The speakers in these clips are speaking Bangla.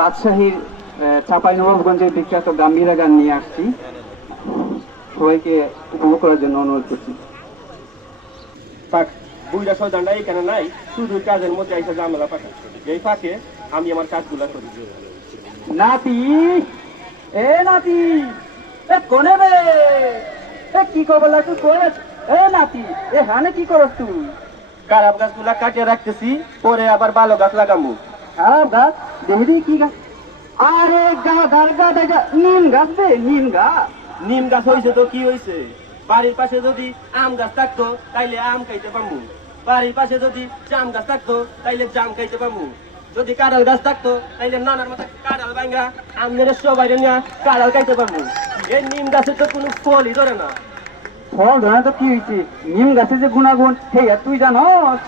রাজশাহীর চাঁপাইনবাবগঞ্জের বিখ্যাত গাম্ভীরা গান নিয়ে আসছি, সবাইকে উপভোগ করার জন্য অনুরোধ করছি। বুইরা সদানটা এখানে নাই, শুধু কাজের মধ্যে এসে ঝামেলা পাঠা। এই ফাঁকে আমি আমার কাজগুলা করি। নাতি, এ নাতি, এ কোনে রে? এ কি খবর লাগছে কোনে? এ নাতি, এ হানে কি করছ তুই? খারাপ গাছগুলা কাটিয়ে রাখতেছি, পরে আবার ভালো গাছ লাগামু। খারাপ গাছ? দেখি কি গাছ? আরে গাধার গাধা, নিম গাছ রে, নিম গাছ। নিম গাছ হয়েছে তো কি হয়েছে? বাড়ির পাশে যদি আম গাছ থাকতো তাইলে আম খাইতে পারমু, বাড়ির পাশে যদি জাম গাছ থাকতো তাইলে জাম খাইতে পারমু, যদি কাঁঠাল গাছ থাকতো তাইলে নানার মতো কাঁঠাল ভাঙ্গা আমনের সবাই নিয়ে কাঁঠাল খাইতে পারমু। এই নিম গাছের তো কোনো ফলই ধরে না। ফল ধরে তো কি হয়েছে? নিম গাছের যে গুণাগুণ হেয়া তুই জানস?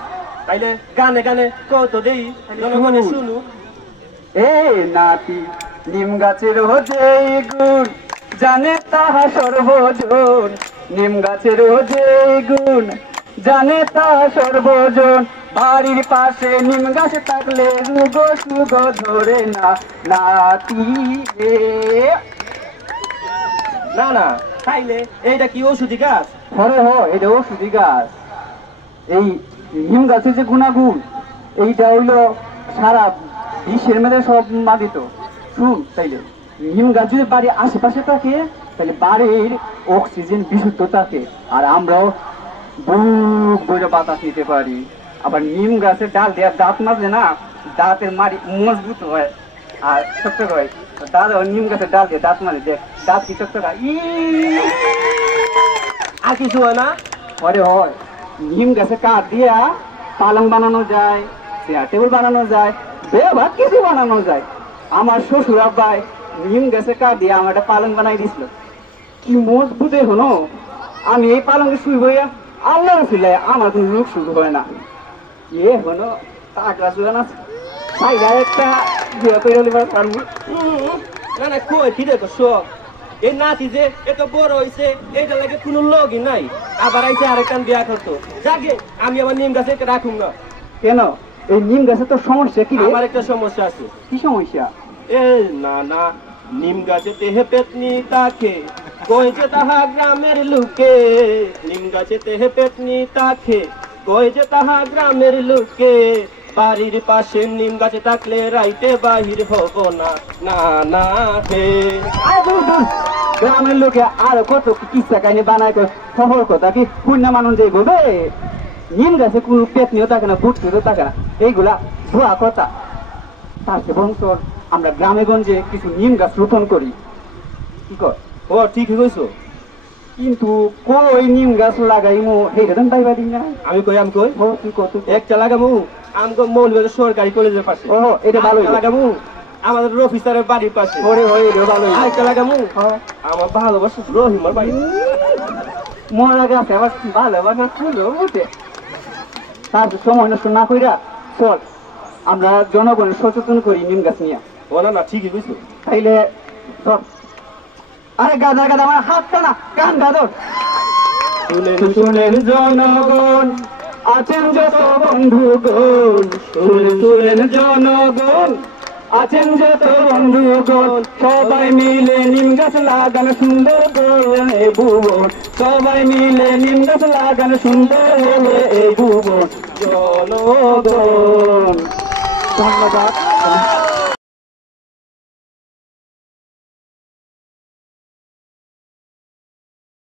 তাইলে গানে গানে কত দেই জনগণে শুনু। এ নাতি, নিম গাছের যে গুণ জানে তাহা সর্বজন, নিম গাছের যে গুণ জানে তাহা সর্বজন। বাড়ির পাশে নিম গাছ থাকলে যুগ সুগ ধরে না নাতি রে। না না, তাইলে এইটা কি ওষুধি গাছ? হরে এটা ওষুধি গাছ। এই নিম গাছের যে গুণাগুণ এইটা হইলো সারা বিশ্বের মধ্যে সব মাদিত। শুন, তাইলে নিম গাছ যদি বাড়ির আশেপাশে থাকে তাহলে বাড়ির অক্সিজেন বিশুদ্ধ থাকে, আর আমরাও বুক বইরে বাতাস নিতে পারি। আবার নিম গাছের ডাল দেওয়ার দাঁত মাজলে না, দাঁতের মারি মজবুত হয় আর শক্ত হয়। দাদা নিম গাছের ডাল দিয়ে দাঁত মারে, দেখ দাঁত কি শক্ত হয়। আর কিছু হয় না? হয় নিম গাছে কাঠ দিয়া পালং বানানো যায়, চেয়ার টেবিল বানানো যায়, বেভাগ কিছু বানানো যায়। আমার শ্বশুর আব্বাই নিম গাছে কাঠ দিয়ে আমার একটা পালং বানাই দিছিল, কি মজবুত হনো। আমি এই পালঙ্গে শুই বইয়া আল্লাহ ফিলাই আমার কোনো রোগ শুরু হয় না। হনো টাকরা চুগান আছে, একটা বিয়ে করে নিবার পারবো। না না, কই কি দেখো শখ? এই নাতি যে এত বড় হয়েছে এইটা লাগে কোনো লগই নাই, আবার আইসে আরেকটান বিয়া করতো। যাকে আমি আমার নিম গাছে রাখুন না। কেন? এই নিম গাছে তো সমস্যা কি রে? আমার একটা সমস্যা আছে। কি সমস্যা? না না, নিম গাছে তেহে পেতনি তাকে কই যে তাহা গ্রামের লোকে, নিম গাছে তেহে পেতনি তাকে কই যে তাহা গ্রামের লোকে, বাড়ির পাশে নিম গাছে থাকলে রাইতে বাহির হব না। না না হে, গ্রামের লোকে আর কত কিচ্ছা কাহিনী বানায়, খবর কথা কি পুণ্য মানুষ যাই বলবে? নিম গাছে কোনো পেতনিও থাকে না, ভুট্টিও থাকে না, এইগুলা ভুয়া কথা। তার বরং তোর আমরা গ্রামে গঞ্জে কিছু নিম গাছ রোপণ করি, কি কর? ও ঠিকই কইছো, কিন্তু কই নিম গাছ লাগাইমু সেইটা তো পাইবা দিন না। আমি কই তুই কত একটা লাগামু আমগো মৌলবাজার সরকারি কলেজের পাশে। ও এটা ভালো লাগামু আমাদের অফিসারের বাড়ির পাশে। ওরে এটা ভালো। আরেকটা লাগামু আমার ভালোবাসা রহিমার বাড়ি। মরা গাছে আবার ভালোবাসা ফুলও উঠে। তার সময় নষ্ট না কইরা চল আমরা জনগণের সচেতন করি নিম গাছ নিয়ে। ও না না, ঠিকই কইছো। তাইলে আরে গাদা আমার হাতটা না, গান গাদর। শুনেন জনগণ আছেন যত বন্ধুগণ, শুনেন জনগণ আছেন যত বন্ধুগণ, সবাই মিলে নিম গাছ লাগান সুন্দর করে এ ভুবন, সবাই মিলে নিম গাছ লাগান সুন্দর হলে এ ভুবন জনগণ। ধন্যবাদ।